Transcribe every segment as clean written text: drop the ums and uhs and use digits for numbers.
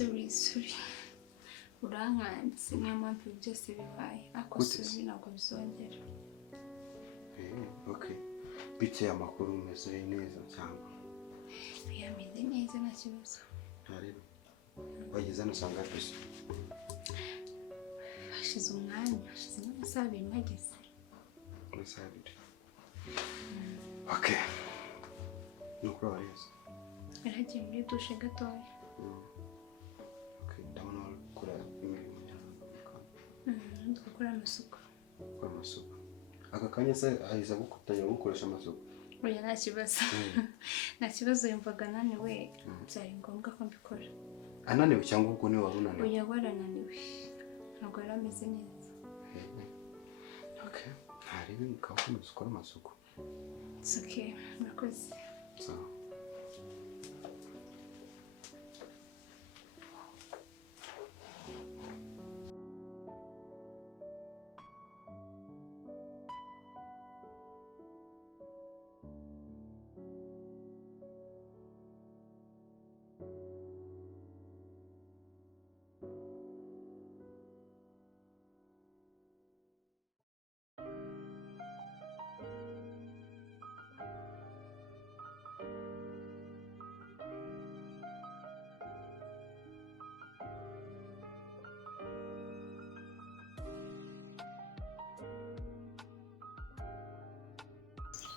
Sorry. Uramutse niyo mpamvu byose bibaye. Ako sorry ntabwo bizongera. Okay. Bitse amakuru meze neza cyangwa? Yameze neza nta kibazo. Ntarebe. Bageze no sanga twese. Hashize umwanya, hashize n'amasaha 2 mpageze. Amasaha 2. Okay. Nuko bareza. Yaragiye muri dushe gatoya. Okay, ndabona kura imirimo yawe. Dukora amasuku. Gukora amasuku. Aka kanya se ahiza gukutanya gukoresha amasuku. Oya nta kibazo. Nta kibazo yumvaga naniwe byari ngombwa ko mbikora. Ananiwe cyangwa ubwo niwe warunaniwe? Oya warananiwe. Ntabwo yarameze neza. Okay. Hari ukakomeza ukora amasuku. It's okay. Murakoze. Sawa.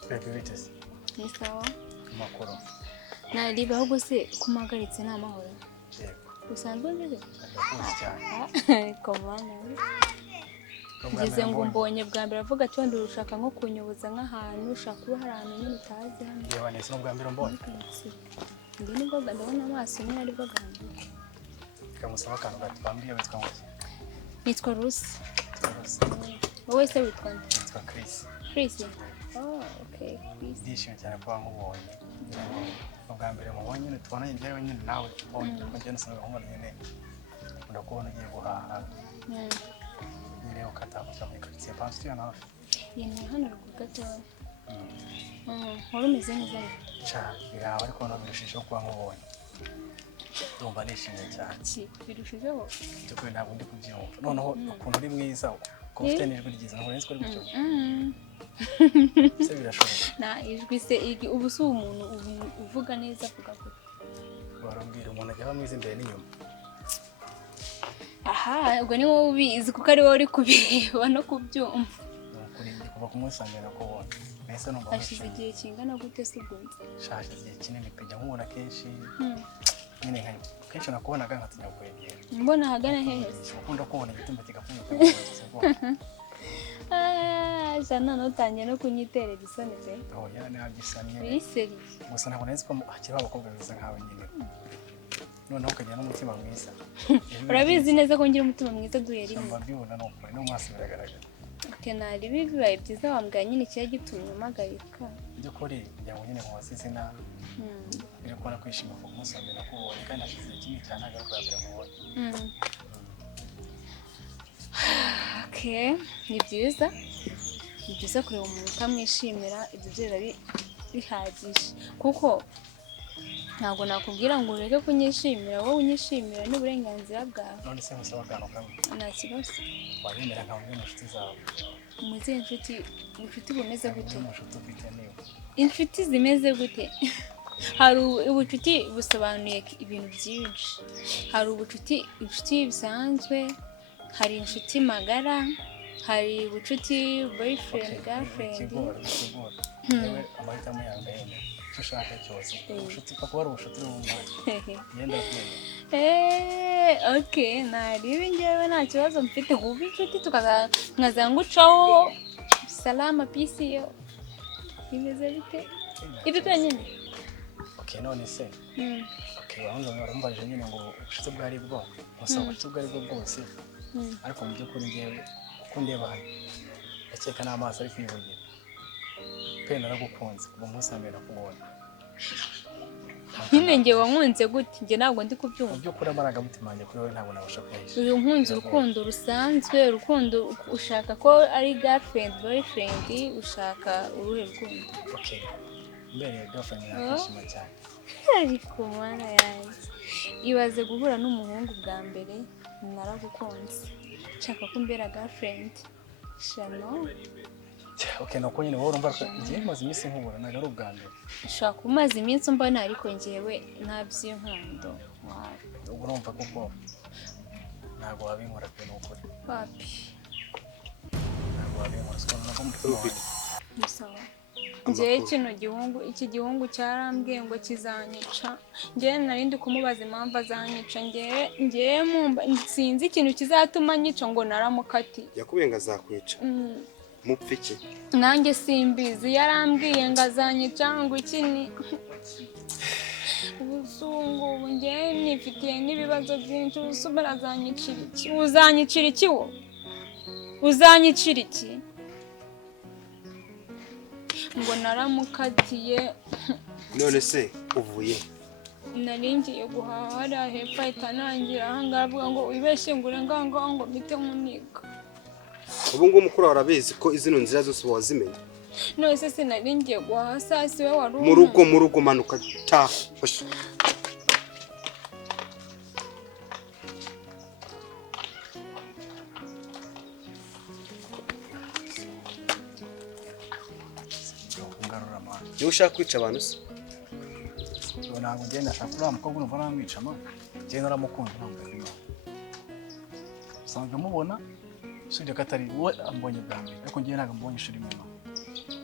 Graduates. Ni sawa. Makuru. Nariba ahubwo se kumagaritse nta mahoro. Yego. Usanzwe nzize? Ndakuzi cyane. Komana. Ngeze ngo mbonye bwa mbere avuga ati wenda urushaka nko kunyoboza nk'ahantu ushaka kuba hari ahantu nyine utazi hano. Yewe nese no bwa mbere mbonye. Ndi nibwo ndabona amaso nyine aribwo ganduka. Kamusaba akantu gatwambye witwa ngo. Nitwa Ruth. Ruth. Wowe se witwa nde? Nitwa Chris. Chris. Oh, okay. Chris. Ndishimye cyane kuba nkubonye. Ubwa mbere mubonye nyine tubonanye njyewe nyine nawe tubonye ko njye nasanga nkubona nyine. Ndakubona ugiye guhaha. Nire ukatabuka muri quartier Pasteur nawe. Yene hano ruguru gatoya. Wari umeze neza rero? Cyane biraho ariko no birushijeho kuba nkubonye. Ndumva nishimye cyane. Birushijeho? Cyo ntabwo ndi kubyumva. Noneho ukuntu uri mwiza ko ufite n'ijwi ryiza ntabwo nzi ko uri gucyo. Se birashoboka. Na ijwi se ubu si umuntu uvuga neza avuga ko. Barambwira umuntu ajya bamwiza imbere n'inyuma. Aha, ubwo ni wowe ubizi kuko ari wowe uri kubireba no kubyumva. Kuri kuva kumusangira kubona. Mbese numva hashize igihe kingana gute se ubwo? Hashize igihe kinini pejya nkubona kenshi. Nyine nka kenshi nakubonaga nkatinya kwegera. Mbona hagana hehe? Ukunda kubona igitumba kigapfunyuka. Jana notangiye no kunyiterera isoni pe. Oh ya nabisanye. Biseri. Gusa ntabwo nzi ko hakiri abakobwa beza nkawe nyine. Noneho ukagira n'umutima mwiza. Urabizi neza ko ngira umutima mwiza duye rimwe. Mbabibona no muri no maso biragaragara. Kenari bibaye byiza wambwa nyine cya gitumye umagarika. Byo kuri njya nyine mu wasizina. Biri kubona kwishima ko umusombe nakubonye kandi hashize kimwe cyane agaruka mbere mubonye. Okay, ni byiza. Ni byiza kureba umuntu ukamwishimira ibyo byera bihagije kuko ntabwo nakubwira ngo ureke kunyishimira wowe unyishimira n'uburenganzira bwawe. None se musaba akantu kamwe. Nta kibazo. Wabemera nka umwe mu nshuti zawe. Umuze inshuti bumeze gute? Inshuti ufite niyo. Inshuti zimeze gute? Hari ubucuti busobanuye ibintu byinshi. Hari inshuti bisanzwe, hari inshuti magara, hari ubucuti boyfriend girlfriend. Yewe amahitamo yawe yene. Ushaka cyose. Ubucuti papa wari ubucuti wumva. Yenda kwemera. Okay, naribi ngewe nta kibazo mfite kuba inshuti tukazangucaho salama peace yo. Bimeze bite? Ibi byonyine. Okay, none se. Okay, warambaje nyine ngo ubucuti bwari bwo. Gusa ubucuti bwari bwo bwose. Ariko mu by'ukuri ngewe uko ndeba hano. Akeka n'amaso ari kwivugira. Pe naragukunze kuba musamira kubona. Nyine nge wankunze gute? Nge ntabwo ndi kubyumva. Byo kuri amaraga mutima wanjye kuri wowe ntabwo nabasha kuhisha. Uyu nkunze urukundo rusanzwe, urukundo ushaka ko ari girlfriend boyfriend, ushaka uruhe rukundo? Okay. Mbere girlfriend nakishima cyane. ariko mana yanjye ibaze guhura n'umuhungu bwa mbere naragukunze nshaka ko mbera girlfriend shano okay nuko nyine wowe urumva ko igihe maze iminsi nkubura ntago ari ubwa mbere ushaka umaze iminsi mbona ariko njyewe ntabyo nkando ubwo urumva kuko ntago wabinkora pe n'ukuri papi ntago wabinkora siko nako mutima wanjye musawa njyewe iki gihungu cyarambwiye ngo kizanyica njyewe narindi kumubaza impamvu azanyica njyewe sinzi ikintu kizatuma nyica ngo naramukati yakubwiye ngo azakwica mupfa iki nanjye simbizi yarambwiye ngo azanyica ngo iki ni ubuzungu njyewe nifitiye n'ibibazo byinshi ubusubira azanyicira iki uzanyicira iki wo uzanyicira iki ngo naramukatiye none se uvuye naringiye guhaha hariya hepfo ahita anangira ahangaha avuga ngo wibeshye ngo urengangaho ngo mpite nkunika ubu ngubu mukuru wawe arabizi ko izino nzira zose wazimenya none se sinaringiye guhaha saa si we wari mu rugo manuka taha niba ushaka kwica abantu se ntabwo ngenda nashaka uriya mukobwa urumva namwica ma njyewe naramukunda ntabwo arimo usanga mubona usibye ko atari wowe ambonye bwa mbere ariko njyewe ntabwo mbonye inshuro imwe ma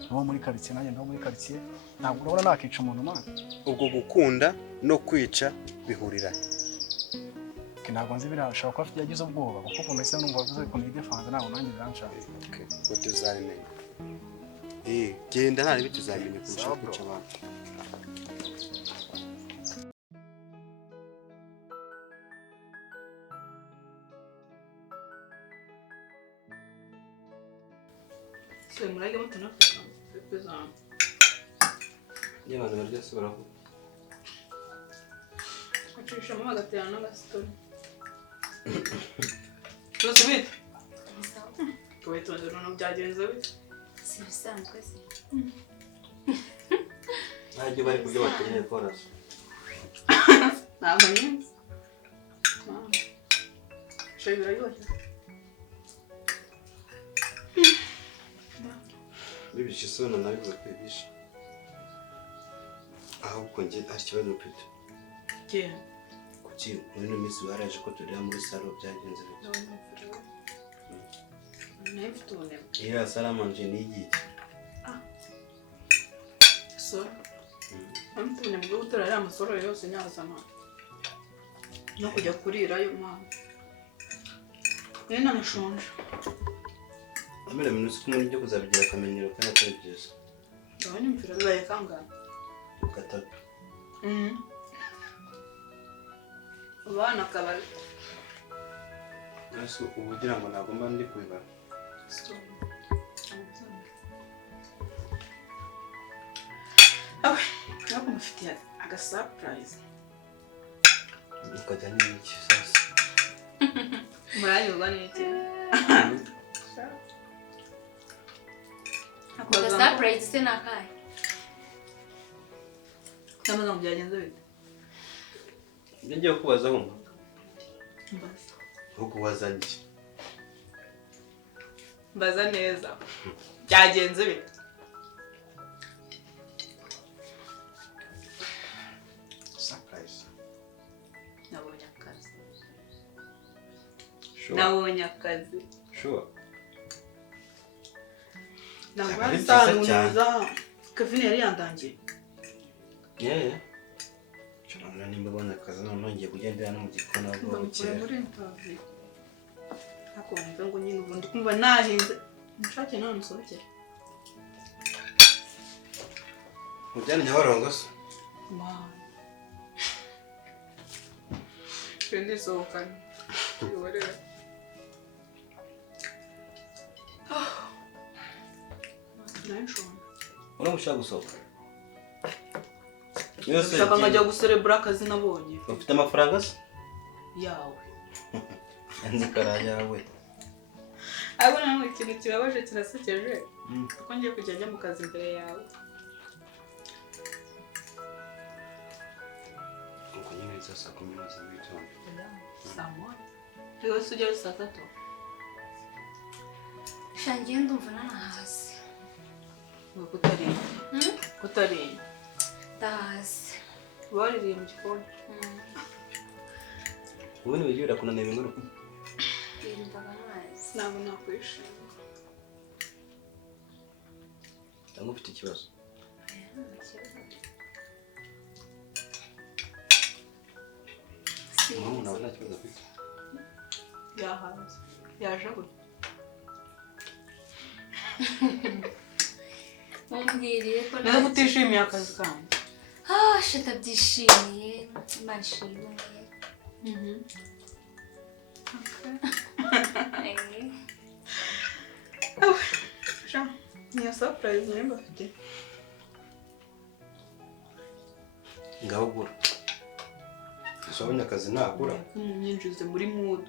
n'uwo muri karitsiye nanjye n'uwo muri karitsiye ntabwo urabona nakica umuntu ma ubwo gukunda no kwica bihurira ntabwo nzi biriya ashobora kuba afite yagize ubwoba kuko ukuntu ese numva avuze ukuntu yidefanze ntabwo nanjye biranshaka ngo tuzabimenya genda nta ribi tuzabimenya kurusha kwica abantu murage mutanafata pepeza y'abantu barya se baravuga acishamo bagaterana n'agasitori rwose bite witonze noneho byagenze bite si bisanzwe se ntabyo bari kurya bakeneye kora se ntabwo nyinshi shayi biraryoshye bibishe isona nabivuze kwibisha ahubwo njye hari ikibazo mfite kuki muri ino minsi baraje ko turira muri salo byagenze bite nayo mfite ubunebwe iriya saramanje ni igiki soro nayo mfite ubunebwe bwo gutora ariya masoro yose nyazana no kujya kurirayo mpamvu rero nanashonje amera minsi kumwe n'ibyo kuzabigira akamenyero kandi atari byiza ndabona imvura bibaye kangahe gatatu abana akabari ariko ubu ugira ngo nagomba ndi kubibara ntabwo mufitiye agasapurayizi ukajya n'iki sasa muranyurwa n'iki agasapurayizi se ni akahe cyangwa ngo byagenze bite ibyo ngiye kubaza wumva mbaza ahubwo wazanye iki mbaza neza byagenze bite surprise nabonye akazi sure nabonye akazi sure ntabwo arisanguza Kevin yari yandangiye cyane nimba ubona akazi noneho ngiye kugendera no mu gikoni aho bukeye muri interview ako wumva ngo nyine ubundi kumva nahinze nshake nawe nsohokere mujyane Nyabarongo se Fendi sohokana iwerera uramushaka gusohoka ushaka nkajya guserebura akazi nabonye ufite amafaranga se yawe nzikara yawe ariko ntabwo ikintu kibabaje kirasekeje kuko ngiye kujya njya mu kazi imbere yawe neza saa 10 za mugitondo. Saa moja. Rero se ujya saa 3. Shangiye ndumva nanahaze. Kutarinda. Ndahaze. Waririye mu gikoni. Wowe niwe urakunaniwe ngo Yimbaga amazi. Ntabwo nakwishima. cyangwa ufite ikibazo. Mama nawe nta kibazo afite. Yahaze. Yaje gute? Mumbwiriye ko Neza utishimiye akazi kanjye. shatabyishimiye. Imana ishimwe. Niyo surprise nimba afite. Ngaho gura. Usobonye akazi nakura. Nyinjize muri mood.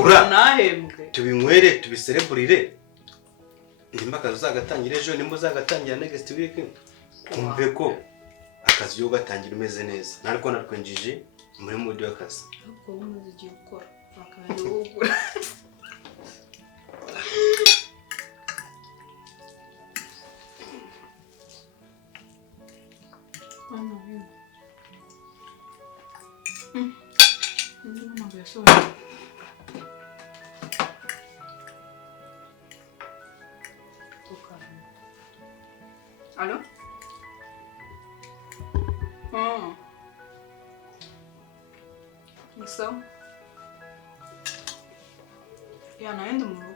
Gura nahembwe. tubinywere tubisereburire. Ndimba akazi uzagatangira ejo nimba uzagatangira next week. Kumve ko akazi yo gatangira umeze neza. Nariko narwenjije muri mood y'akazi. Ahubwo umaze igihe ukora bakajya ugura. Allô? So? Yeah, naenda mu rugo.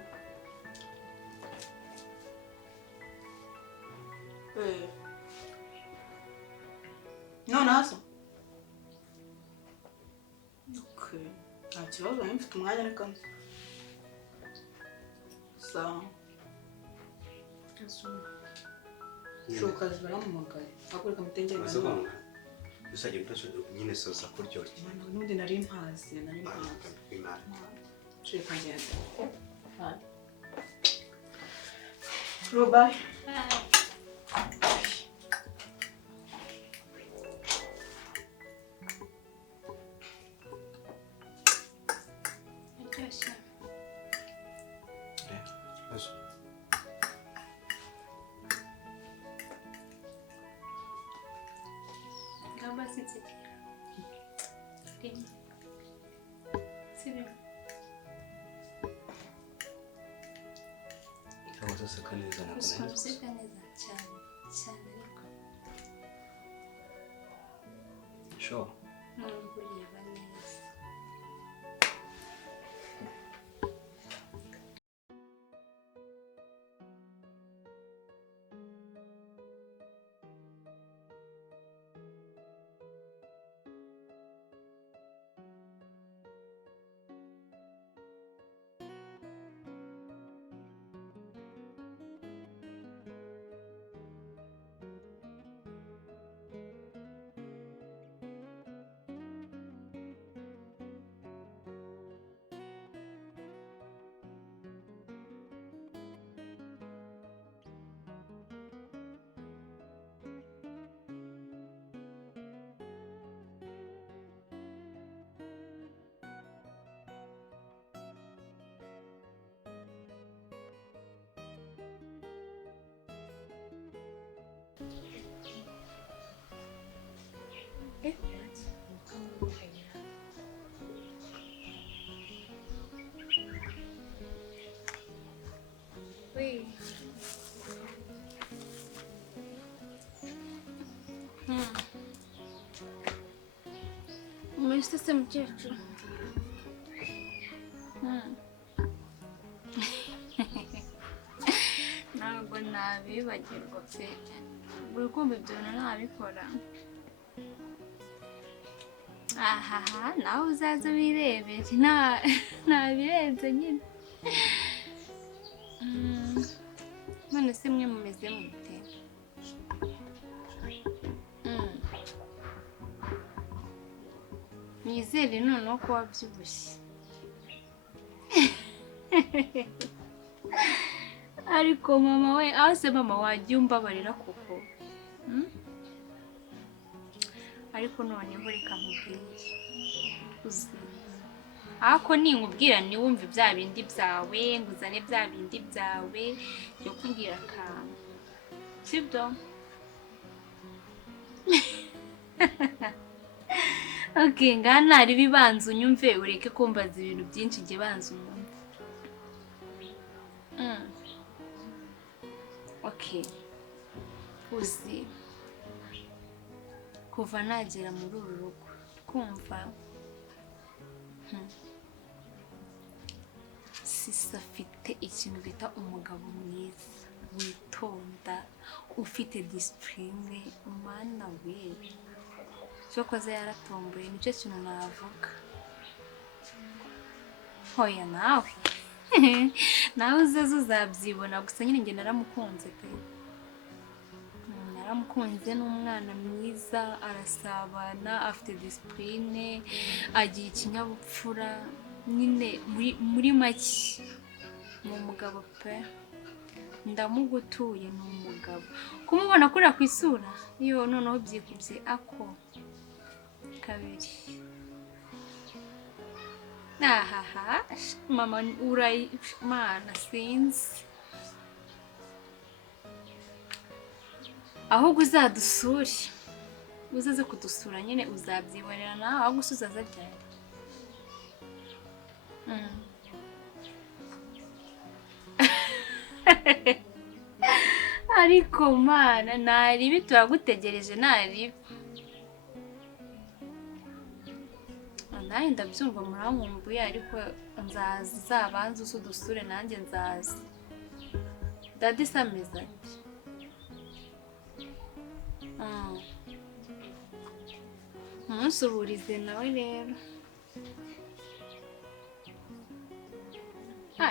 None hasa? Okay. Nta kibazo mfite umwanya ariko nzi. Sawa. Shuka zibaramuhamagaye. Akureka mutengere Asobanura. Usajye utashoje nyine sosa kuryoshye. Nundi nari mpazi, nari mpazi. Imana. Shika ngende. Bye. Bye. Useka neza cyane ariko. Sure. Kureba neza. Oui. Mas está mukecuru. Ntabwo nabibagirwa pe. Buri kumva ibyo bintu nabikora. Ahaha, nawe uzaza wirebere. Nabirenze nyine. None se mwe mumeze mute? Nizere noneho ko wabyibushye. Ariko mama we, aho se mama wagiye umbabarira koko? ariko noneho reka nkubwire uzi ako ninkubwira niwumve bya bindi byawe nguzane bya bindi byawe yo kubwira akantu sibyo okay ngana ari bibanza unyumve ureke kumbaza ibintu byinshi nge banza unyumve okay uzi kuva nagera muri uru rugo kumva sisa afite ikintu bita umugabo mwiza witonda ufite discipline umwana we cyo koze yaratomboye nicyo kintu navuga hoya nawe nawe uzabyibona gusa nyine nge naramukunze pe naramukunze n'umwana mwiza arasabana afite discipline agira ikinyabupfura nyine muri make ni umugabo pe ndamugutuye ni umugabo kumubona kuri ku isura iyo noneho byikubye ako kabiri ahaha mama mana sinzi ahubwo uzadusure uzaze kudusura nyine uzabyibonera nawe ahubwo uzaza ryari ariko mana naribi turagutegereje naribi nawe ndabyumva murankumbuye ariko nzabanza usudusure nanjye nzaza dadi sameza umunsuhurize nawe rero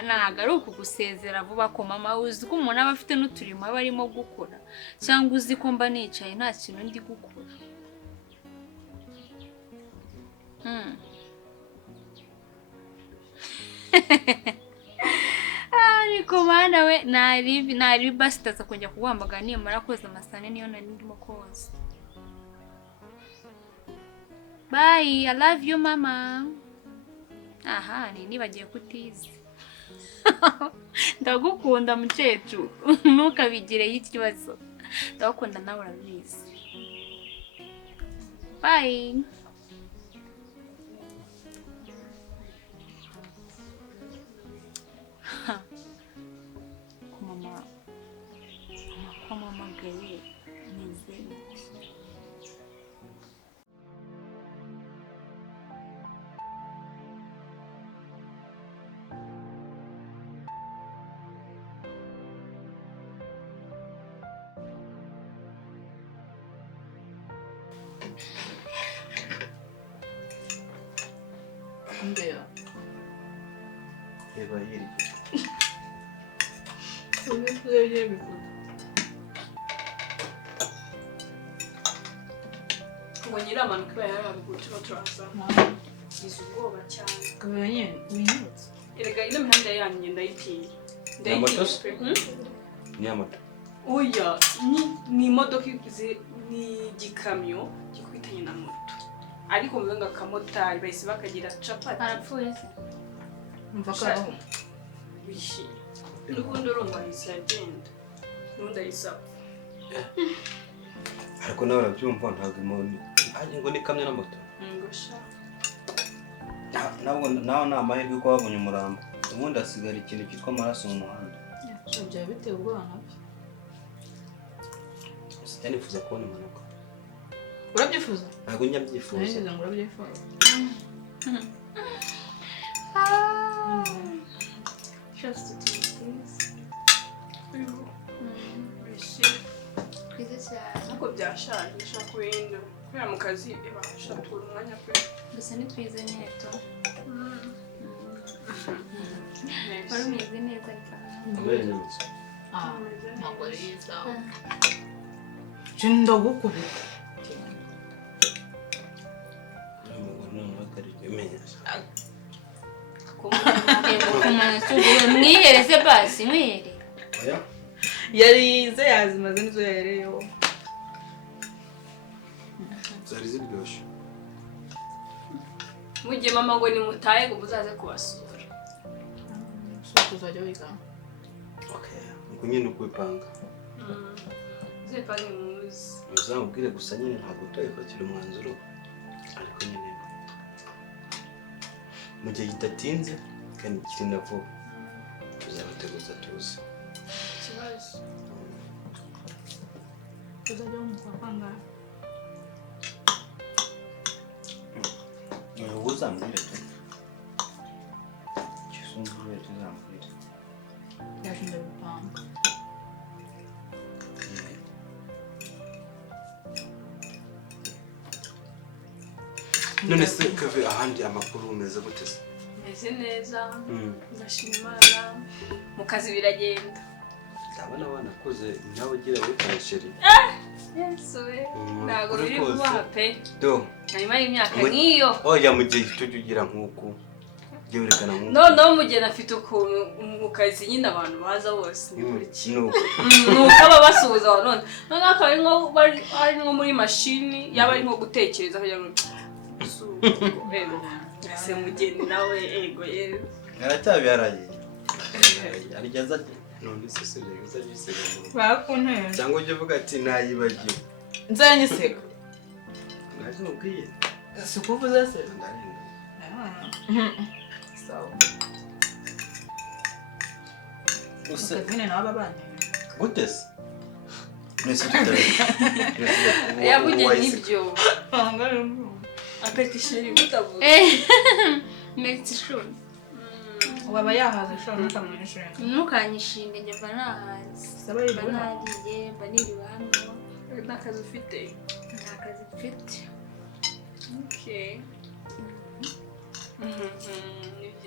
ntabwo ari ukugusezera vuba ko mama uzi ko umuntu aba afite n'uturimo aba arimo gukora cyangwa uzi ko mba nicaye nta kintu ndi gukora ariko bana we naribi basi itaza kongera kuguhamagara nimara koza amasahani niyo nari ndimo koza bye I love you mama aha nibagiye kutizi ndagukunda mukecuru ntukabigireho ikibazo ndagukunda nawe urabizi bye mama gaye nizeye Ndio. Eba yiri. Uzi bifuza. Ngo nyiramanuka iba yarabigutura turasa. Izi ubwoba cyane. Kabanye winyutse. Erega ino mihanda yanjye ndayitiye. Ni amato. Oya, ni imodoka ni gikamyo gikubitanye na moto. Ariko mwenga kamotari bahise bakagira capati. Arapfuye se. Mvaka wishi. Urukundo rumva isagenda. Nunda isaba. Ariko nawe urabyumva ntabwo imoni. Aje ngo ni kamyo na moto. Ngosha. Ntabwo nawe namahirwe ko wabonye umurambo. Ubundi asigara ikintu cyitwa amaraso mu muhanda. Byo bitewe ubwana byo. Sitanifuza kubona impanuka. Urabyifuza? Ntabwo njya mbyifuza. Neza ngo urabyifuza. Just to do this. Kwize cyane. Nako byashaje nshaka kurinda. Kubera mu kazi bashatura umwanya kwe. Gusa ni twize nyeto. Warumeze neza cyane. Abenyutse. Ntabwo riza. Jinda gukubita. Mwihereze basi mwihere. Oya. Yarize yazimaze nizo yarereyo. Zari zari ziryoshye. Mugiye mama ngo nimutaye ngo muzaze kubasura. Tuzajya wiga. Okay, ubwo nyine ukwipanga. Zepanga muzi. Uzamubwire gusa nyine ntabwo twayifatira umwanzuro. Ariko nyine mu gihe kidatinze kandi kiri na vuba tuzabateguza tuzi. Kibazo. Tuzajya mu kwapanga. Uzambwire tu. Kizungure tuzambwire. Yashinda gupanga. None se kave ahandi amakuru umeze gute se? Meze neza. Ndashima Imana. Mu kazi biragenda. Ndabona banakoze nawe ugira witasheri. Yes we. Ntago biri kubaha pe. Do. Nyuma y'imyaka nk'iyo. Oya mu gihe tujye ugira nk'uko. Jye werekana nk'uko. No mu gihe nafite ukuntu mu kazi nyine abantu baza bose. Nuko aba basuhuza none. None akaba ari nko muri mashini yaba ari nko gutekereza kugira ngo ese mugeni nawe ego ye. Aracyabiharaye. Arigeza none se se yeza gisega mu. Bakuntera. Cyangwa ujye uvuga ati nayibagiye. Nzanyiseka. Naje mubwiye. Sikuvuza se. Ndarinda. Sawa. Use Kavine na babanye. gute se? Nese tutari. Yabuge nibyo. Angara. Apeti sheri gutavuga. Next show. Waba yahaze shora nakamwishe. Ntukanyishinge njye mba nahaze. Sabaye Mba nagiye mba niriwe hano. n'akazi ufite. Nta kazi mfite. Okay. Ni